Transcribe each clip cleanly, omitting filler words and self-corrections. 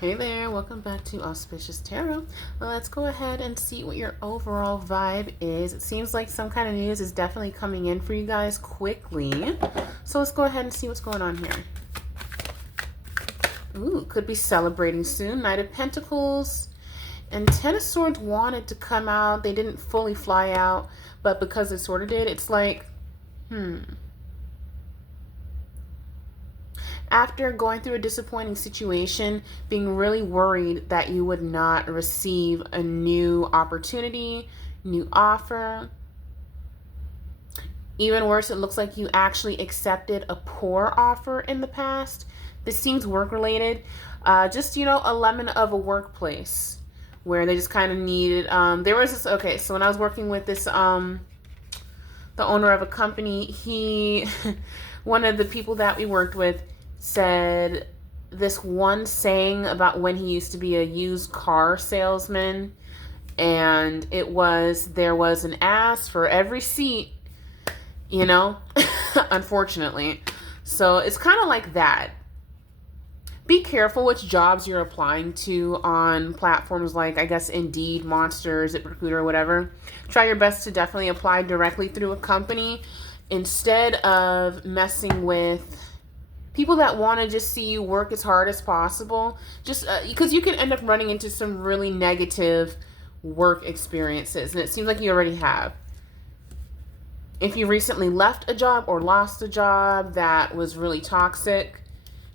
Hey there, welcome back to Auspicious Tarot. Well, let's go ahead and see what your overall vibe is. It seems like some kind of news is definitely coming in for you guys quickly. So let's go ahead and see what's going on here. Ooh, could be celebrating soon. Knight of Pentacles and Ten of Swords wanted to come out. They didn't fully fly out, but because it sort of did, it's like, After going through a disappointing situation, being really worried that you would not receive a new opportunity, new offer. Even worse, it looks like you actually accepted a poor offer in the past. This seems work related. Just, a lemon of a workplace where they just kind of needed, there was this, okay, so when I was working with this, the owner of a company, one of the people that we worked with, said this one saying about when he used to be a used car salesman, and it was, there was an ass for every seat, unfortunately. So it's kind of like that. Be careful which jobs you're applying to on platforms like, I guess, Indeed, Monster, ZipRecruiter, whatever. Try your best to definitely apply directly through a company instead of messing with people that want to just see you work as hard as possible, just because you can end up running into some really negative work experiences, and it seems like you already have. If you recently left a job or lost a job that was really toxic,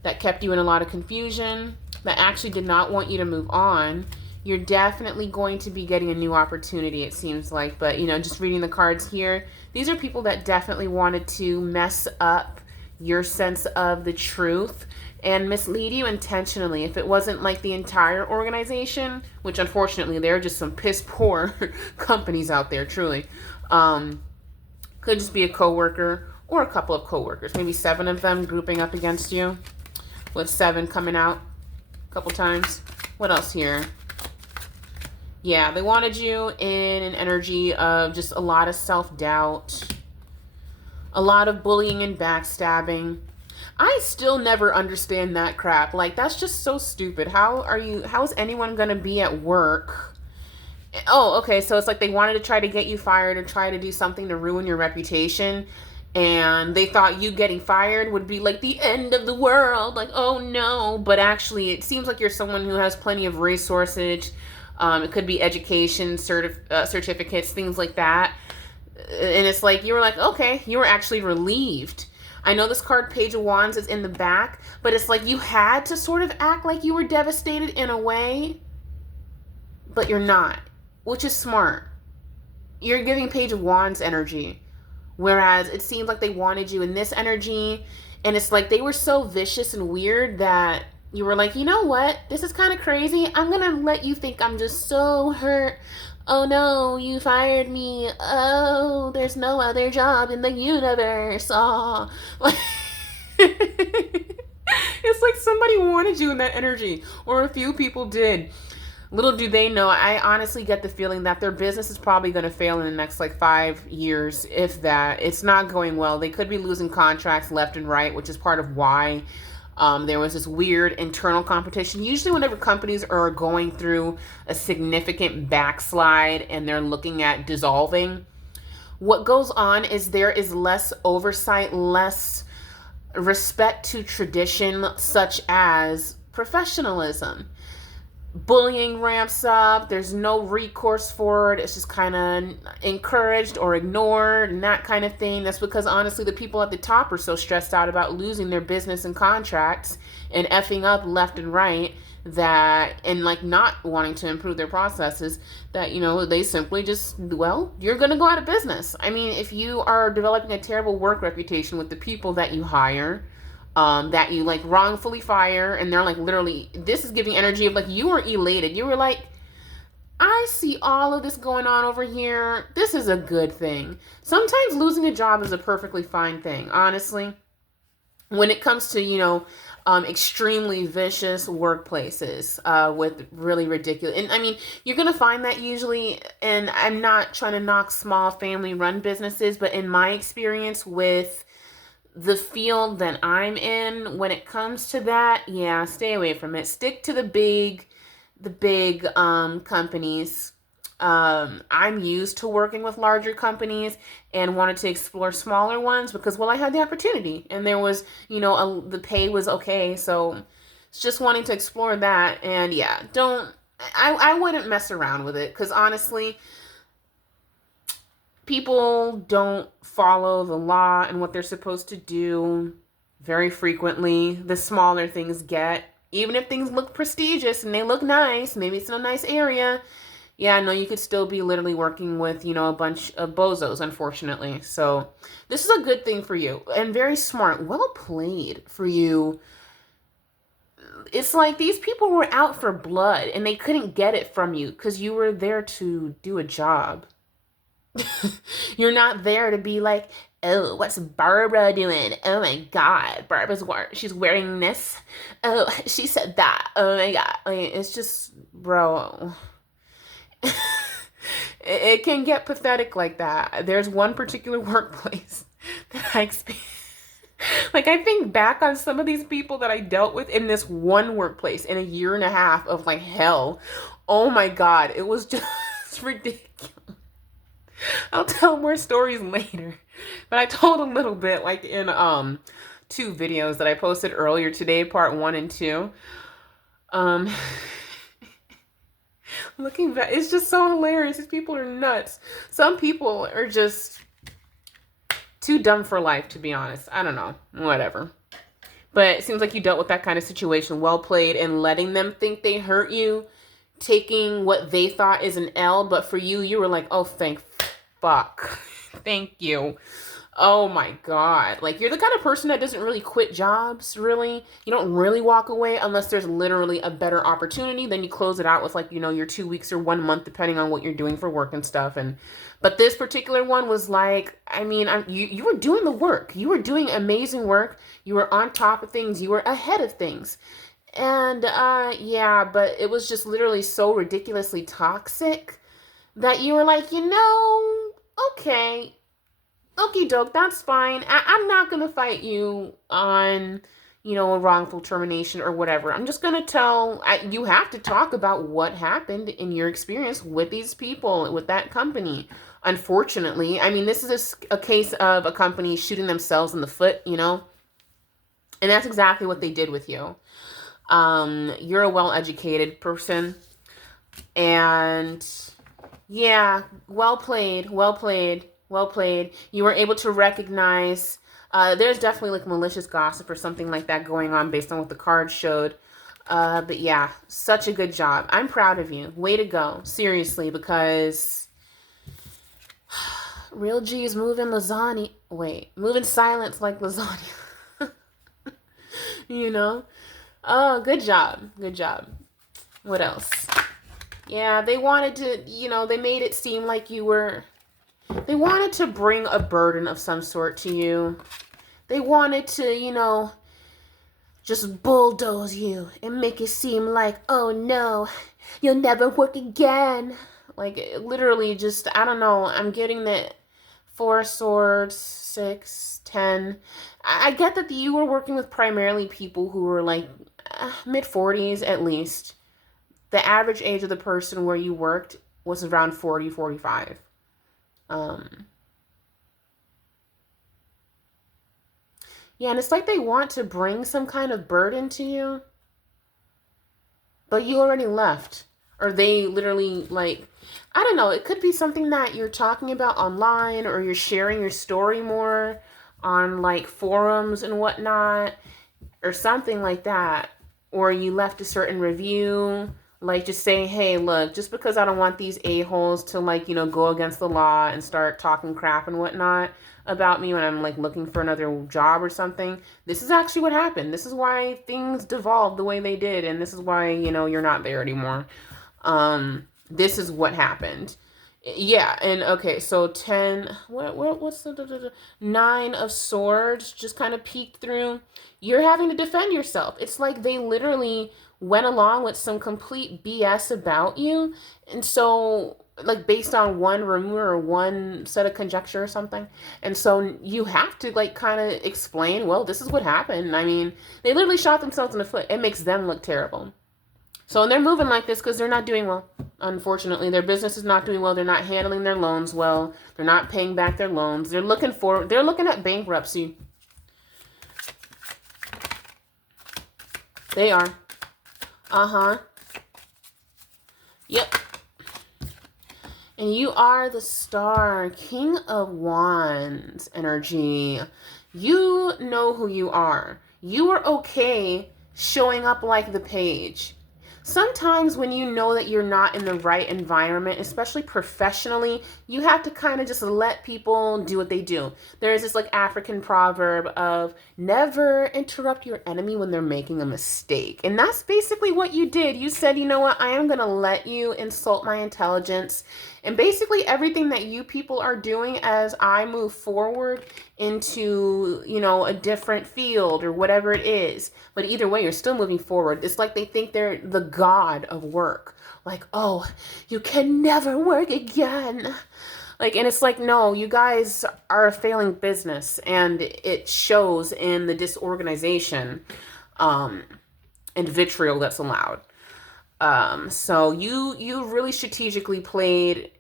that kept you in a lot of confusion, that actually did not want you to move on, you're definitely going to be getting a new opportunity, it seems like. But, just reading the cards here, these are people that definitely wanted to mess up your sense of the truth and mislead you intentionally. If it wasn't like the entire organization, which unfortunately there are just some piss poor companies out there, truly, could just be a coworker or a couple of coworkers, maybe 7 of them grouping up against you, with 7 coming out a couple times. What else here? Yeah, they wanted you in an energy of just a lot of self-doubt, a lot of bullying and backstabbing. I still never understand that crap. Like, that's just so stupid. How's anyone gonna be at work? Oh, okay, so it's like they wanted to try to get you fired or try to do something to ruin your reputation, and they thought you getting fired would be like the end of the world. Like, oh no. But actually, it seems like you're someone who has plenty of resources. It could be education, certificates, things like that. And it's like, you were like, okay, you were actually relieved. I know this card, Page of Wands, is in the back, but it's like you had to sort of act like you were devastated in a way, but you're not, which is smart. You're giving Page of Wands energy, whereas it seems like they wanted you in this energy, and it's like they were so vicious and weird that you were like, you know what? This is kind of crazy. I'm going to let you think I'm just so hurt. Oh no, you fired me. Oh, there's no other job in the universe. Oh, like, it's like somebody wanted you in that energy, or a few people did. Little do they know, I honestly get the feeling that their business is probably going to fail in the next 5 years, if that. It's not going well. They could be losing contracts left and right, which is part of why there was this weird internal competition. Usually whenever companies are going through a significant backslide and they're looking at dissolving, what goes on is there is less oversight, less respect to tradition, such as professionalism. Bullying ramps up. There's no recourse for it. It's just kind of encouraged or ignored and that kind of thing. That's because honestly the people at the top are so stressed out about losing their business and contracts and effing up left and right, that, and like not wanting to improve their processes, that they simply just, well, you're gonna go out of business. I mean, if you are developing a terrible work reputation with the people that you hire, that you like wrongfully fire, and they're like, literally, this is giving energy of like you were elated. You were like, I see all of this going on over here. This is a good thing. Sometimes losing a job is a perfectly fine thing, honestly. When it comes to, extremely vicious workplaces with really ridiculous, and I mean, you're going to find that usually, and I'm not trying to knock small family run businesses, but in my experience with the field that I'm in, when it comes to that, yeah, stay away from it. Stick to the big companies. I'm used to working with larger companies and wanted to explore smaller ones because, well, I had the opportunity and there was, the pay was okay. So it's just wanting to explore that. And yeah, I wouldn't mess around with it because honestly, people don't follow the law and what they're supposed to do very frequently. The smaller things get, even if things look prestigious and they look nice, maybe it's in a nice area. Yeah, no, you could still be literally working with, a bunch of bozos, unfortunately. So this is a good thing for you and very smart. Well played for you. It's like these people were out for blood and they couldn't get it from you because you were there to do a job. You're not there to be like, oh, what's Barbara doing? Oh my God, she's wearing this. Oh, she said that. Oh my God. Like, it's just, bro. It can get pathetic like that. There's one particular workplace that I experienced. Like, I think back on some of these people that I dealt with in this one workplace in a year and a half of like hell. Oh my God. It was just ridiculous. I'll tell more stories later. But I told a little bit like in two videos that I posted earlier today, part 1 and 2. Um Looking back, it's just so hilarious. These people are nuts. Some people are just too dumb for life, to be honest. I don't know. Whatever. But it seems like you dealt with that kind of situation. Well played in letting them think they hurt you, taking what they thought is an L, but for you, you were like, oh, thank fuck. Thank you. Oh my God. Like, you're the kind of person that doesn't really quit jobs, really. You don't really walk away unless there's literally a better opportunity. Then you close it out with like, your 2 weeks or 1 month, depending on what you're doing for work and stuff. But this particular one was like, I mean, you were doing the work. You were doing amazing work. You were on top of things. You were ahead of things. And yeah, but it was just literally so ridiculously toxic that you were like, okay, okie doke, that's fine. I'm not going to fight you on, a wrongful termination or whatever. I'm just going to you have to talk about what happened in your experience with these people, with that company. Unfortunately, I mean, this is a case of a company shooting themselves in the foot, and that's exactly what they did with you. You're a well-educated person, and yeah, well played. You were able to recognize, there's definitely like malicious gossip or something like that going on based on what the card showed. But yeah, such a good job. I'm proud of you. Way to go. Seriously, because real G is moving silence like lasagna. Oh, good job. What else? Yeah, they wanted to, they made it seem like they wanted to bring a burden of some sort to you. They wanted to, just bulldoze you and make it seem like, oh no, you'll never work again. Like, literally just, I don't know, I'm getting that 4 swords, 6, 10. I get that you were working with primarily people who were like mid-40s at least. The average age of the person where you worked was around 40, 45. Yeah, and it's like they want to bring some kind of burden to you, but you already left. Or they literally, like, I don't know, it could be something that you're talking about online, or you're sharing your story more on, like, forums and whatnot, or something like that. Or you left a certain review, like, just saying, hey, look, just because I don't want these a-holes to, like, go against the law and start talking crap and whatnot about me when I'm, like, looking for another job or something. This is actually what happened. This is why things devolved the way they did, and this is why, you're not there anymore. This is what happened. Yeah, and okay, so 10, what's the 9 of swords just kind of peeked through. You're having to defend yourself. It's like they literally went along with some complete BS about you. And so like based on one rumor or one set of conjecture or something. And so you have to like kind of explain, well, this is what happened. I mean, they literally shot themselves in the foot. It makes them look terrible. So they're moving like this because they're not doing well. Unfortunately, their business is not doing well. They're not handling their loans well. They're not paying back their loans. They're looking at bankruptcy. They are. Uh-huh. Yep. And you are the star, King of Wands energy. You know who you are. You are okay showing up like the page. Sometimes when you know that you're not in the right environment, especially professionally, you have to kind of just let people do what they do. There is this like African proverb of never interrupt your enemy when they're making a mistake. And that's basically what you did. You said, you know what, I am going to let you insult my intelligence. And basically everything that you people are doing as I move forward into, you know, a different field or whatever it is. But either way, you're still moving forward. It's like they think they're the god of work. Like, oh, you can never work again. Like, and it's like, no, you guys are a failing business, and it shows in the disorganization and vitriol that's allowed. So you really strategically played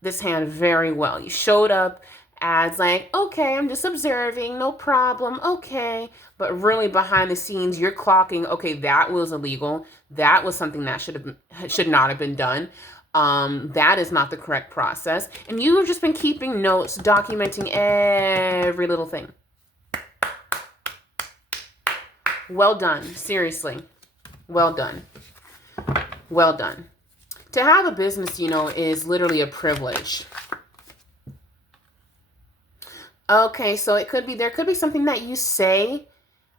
this hand very well. You showed up as like, okay, I'm just observing, no problem, okay. But really behind the scenes, you're clocking, okay, that was illegal. That was something that should not have been done. That is not the correct process. And you've just been keeping notes, documenting every little thing. Well done. Seriously. Well done. Well done. To have a business, you know, is literally a privilege. Okay, so there could be something that you say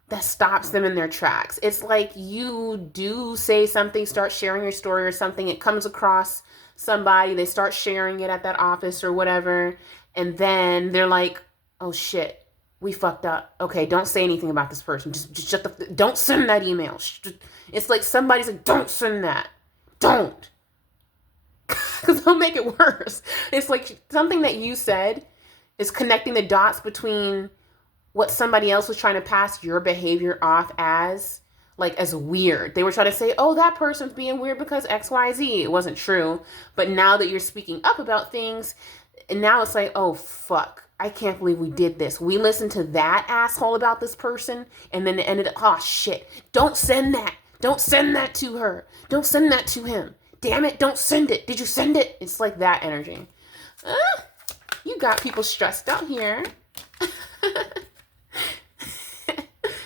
that stops them in their tracks. It's like you do say something, start sharing your story or something. It comes across somebody, they start sharing it at that office or whatever. And then they're like, oh shit, we fucked up. Okay, don't say anything about this person. Just shut don't send that email. It's like somebody's like, don't send that. Don't. Because they'll make it worse. It's like something that you said is connecting the dots between what somebody else was trying to pass your behavior off as, like, as weird. They were trying to say, oh, that person's being weird because X, Y, Z. It wasn't true. But now that you're speaking up about things, and now it's like, oh, fuck. I can't believe we did this. We listened to that asshole about this person, and then it ended up, oh, shit. Don't send that. Don't send that to her. Don't send that to him. Damn it, don't send it. Did you send it? It's like that energy. You got people stressed out here.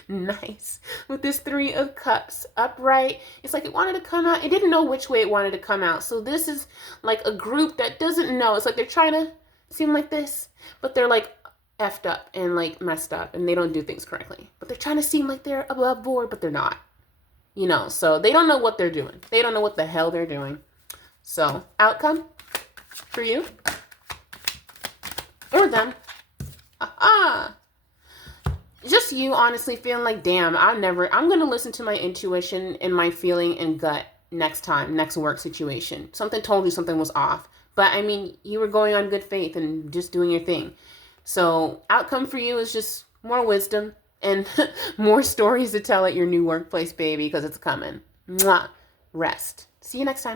Nice. With this 3 of Cups upright, it's like it wanted to come out. It didn't know which way it wanted to come out. So this is like a group that doesn't know. It's like they're trying to seem like this, but they're like effed up and like messed up, and they don't do things correctly. But they're trying to seem like they're above board, but they're not. You know, so they don't know what they're doing. They don't know what the hell they're doing. So, outcome for you or them. Just you honestly feeling like, damn, I'm going to listen to my intuition and my feeling and gut next work situation. Something told you something was off. But I mean, you were going on good faith and just doing your thing. So, outcome for you is just more wisdom and more stories to tell at your new workplace, baby, because it's coming. Mwah. Rest. See you next time.